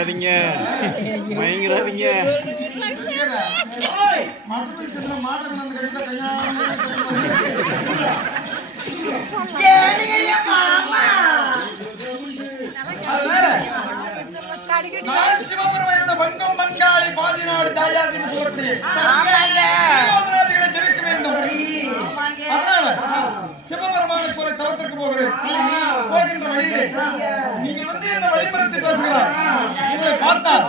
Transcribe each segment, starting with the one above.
மயங்கிறாதீங்க மயங்கிறாதீங்க. நான் சிவபெருமானோட பங்கம் மங்காளி பாதிநாடு தாயாதின்னு சொல்றேன். ஜெபிக்க வேண்டும். அதனால சிவபெருமானுக்கு ஒரு தவத்திற்கு போகிறேன். போகின்ற வழியிலே நீங்க வந்து என்ன வழிமறித்து பேசுகிறார். உங்களை பார்த்தால்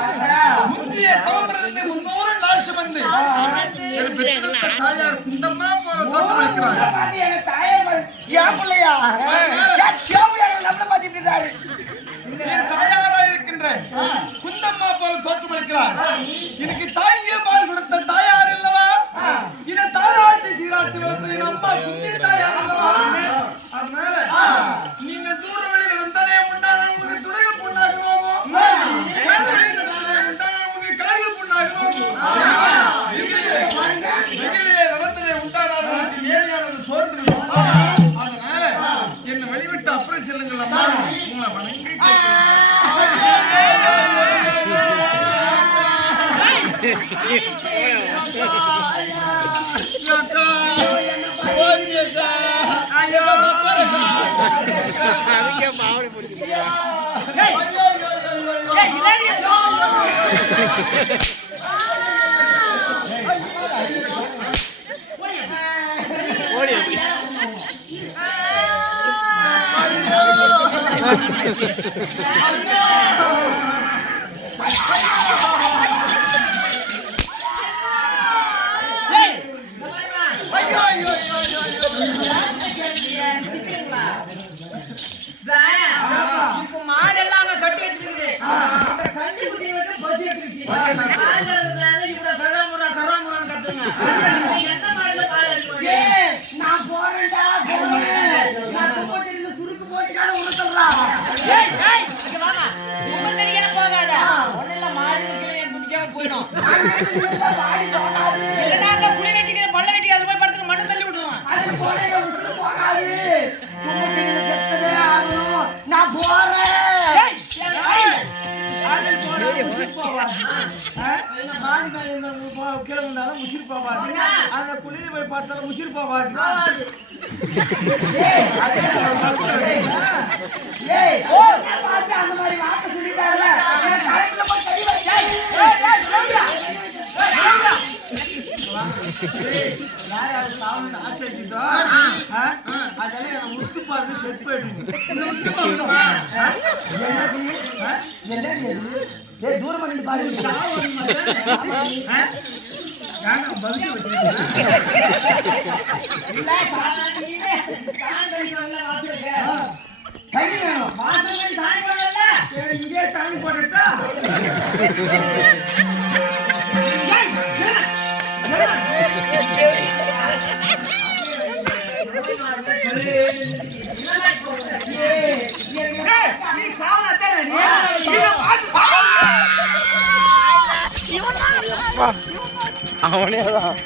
முந்திய தவமிருந்து 300 நாள் சுமந்து தாயார் குந்தம்மா போற தோற்றம் வைக்கிறார். தாயாரா இருக்கின்ற குந்தம்மா போல தோற்றம் வைக்கிறார். எனக்கு தாங்கிய பால் கொடுத்த தாயார் அல்லவா, இதை தாயாட்டி சீராட்டி வளர்த்த என் அம்மா குந்தி தாயார் அல்லவா. அதனால நீங்க தூர வழியில் நடந்ததே உண்டான உங்களுக்கு துணைகள் புண்ணாகணுமோ, வழியில் நடந்ததே உண்டான உங்களுக்கு காய்கள் புண்ணாகணுமோ, வெயிலே நடந்ததே உண்டான ஏழையானது சோர்ந்துடும். அதனால என்னை வழிவிட்டு அப்புறம் செல்லுங்கள் அம்மா. உங்களை வணங்கி மாடெல்லாம் கட்டி வச்சிருக்கு. கண்டி குட்டி பசி எடுத்துருச்சு. கராமுறான்னு கத்துங்க. எந்த மாடல பாரு. நான் போறேன்டா சுருக்கு போட்டுக்கான உணர்த்தா. போகாத ஒன்னும் மாடு குடிக்காம போயிடும். குளி வெட்டிக்கிற பல்ல வெட்டி அது போய் படத்துக்கு மண்ணு தள்ளி விட்டுருவான். நான் போறேன். கிளம்புனாலும் முசிறு போவாது. அந்த குளிரி போய் பார்த்தாலும் முசிறு போவாது. அந்த மாதிரி வார்த்தை சொல்லிட்டாருல. அதெல்லாம் முத்து பார்த்து செட் போயிடுங்க. தூரம் பண்ணி பாருங்க. இங்கே சாமி போட்டுட்டா அவனேதான்